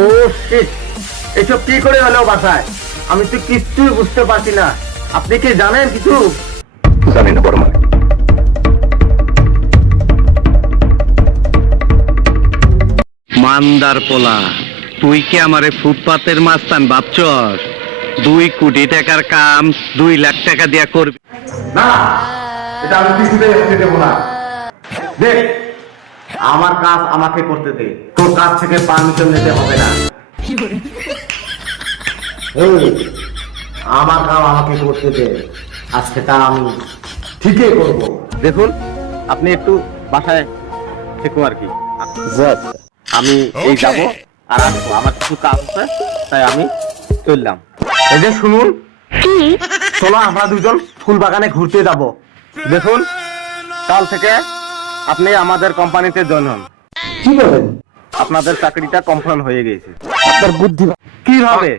ও sheet, এসব কি করে হলো বাসায়? আমি তো কিছুই বুঝতে পারছি না। আপনি কি জানেন কিছু? জানি না বড় মা। মান্দার পোলা, তুই কি আমারে ফুটপাতের মাস্তান ভাবছস? 2 কোটি টাকার কাম 2 লাখ টাকা দিয়া করবি? না, এটা আমি কিছুতেই হতে দেবো না। দেখ, আমার কাজ আমাকে করতে দে, তোর কাছ থেকে পারমিশন নিতে হবে না। এই, আমার কাজ আমাকে করতে দে, আজকে তা আমি ঠিকই করবো। দেখুন, আপনি একটু বাসায় থেকো আর কি। আমি এই যাবো আর আসবো, আমার কিছু কাজ আছে, তাই আমি চললাম। এই যে শুনুন, চলো আমরা দুজন ফুল বাগানে ঘুরতে যাব। দেখুন, কাল থেকে আপনি আমাদের কোম্পানিতে জয়েন হন। কি বলেন? আপনাদের চাকরিটা কনফার্ম হয়ে গেছে। আপনার বুদ্ধি কিভাবে?